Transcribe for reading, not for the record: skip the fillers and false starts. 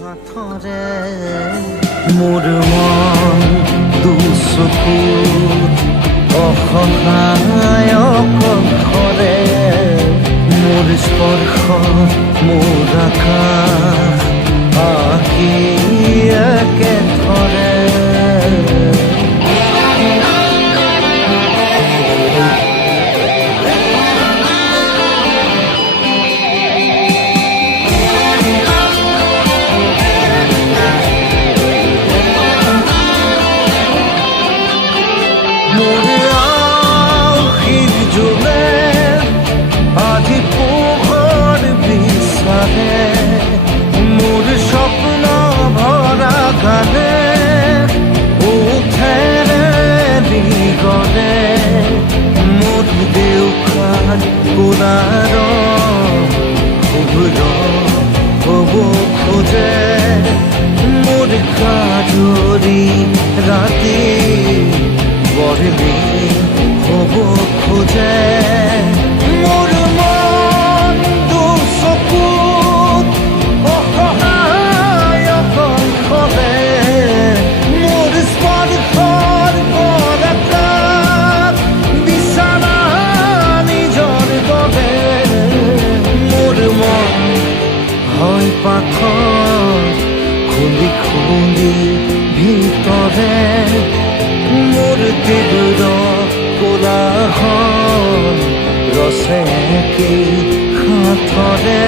সাথৰে মোৰ মন দুচকুত অসহায় কণ্ঠৰে মোৰ স্পৰ্শ মোৰ আকাশ আঁকিয়াকে ধৰে মোৰ স্বপ্ন ভৰা গানে উঠেৰে দিগনে মোৰ দেউখান পুনৰ শুভ্ৰ হ'ব খোজে মোৰ কাজৰি ৰাতি বৰলি হ'ব খোজে মোৰ মন দুচকুত অসহায় কণ্ঠৰে মোৰ স্পৰ্শৰ পৰাকাশ বিচৰা নিজৰ বাবে মোৰ মন হয় পাথৰ খুলি খুলি ভিতৰে মোৰ তীব্ৰ কোলাহল ৰচে কি সাঁথৰে